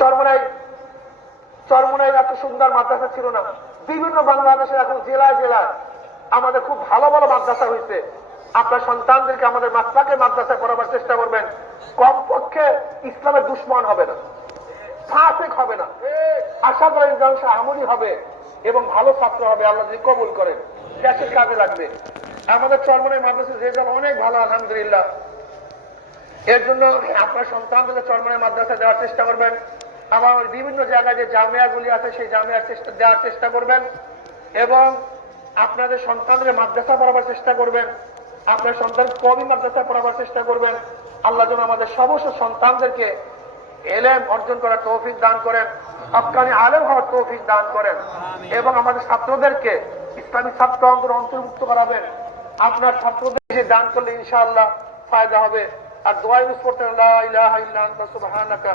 চরমোনাই চরমোনাই এত সুন্দর মাদ্রাসা ছিল না। বিভিন্ন বাংলাদেশের এখন জেলায় জেলায় আমাদের খুব ভালো ভালো মাদ্রাসা হয়েছে। আপনার সন্তানদেরকে আমাদের মাসলাকে মাদ্রাসায় পড়াবার চেষ্টা করবেন। কমপক্ষে ইসলামের দুশ্মন হবে না, ফাসেক হবে না, আশা করেন ইনশাআল্লাহ আমলি হবে এবং ভালো ছাত্র হবে। আল্লাহ যদি কবুল করেন দেশের কাজে লাগবে। আমাদের চরমোনাই মাদ্রাসার রেজাল্ট অনেক ভালো আলহামদুলিল্লাহ। এর জন্য আপনার সন্তানদেরকে চরমোনাই মাদ্রাসা দেওয়ার চেষ্টা করবেন। আবার বিভিন্ন জায়গায় যে জামিয়াগুলি আছে সেই জামিয়ার দেওয়ার চেষ্টা করবেন এবং আপনাদের সন্তানদের মাদ্রাসা পড়াবার চেষ্টা করবেন। আপনার সন্তান কওমি মাদ্রাসা পড়াবার চেষ্টা করবেন। আল্লাহ যেন আমাদের সমস্ত সন্তানদেরকে ইলম অর্জন করার তৌফিক দান করেন, হক্কানি আলেম হওয়ার তৌফিক দান করেন এবং আমাদের ছাত্রদেরকে ইসলামী ছাত্র আন্দোলন অন্তর্ভুক্ত করাবেন। আপনার ছাত্রদের দান করলে ইনশাআল্লাহ ফায়দা হবে। আর দোয়া ইউজ করতে লা ইলাহা ইল্লা আনতা সুবহানাকা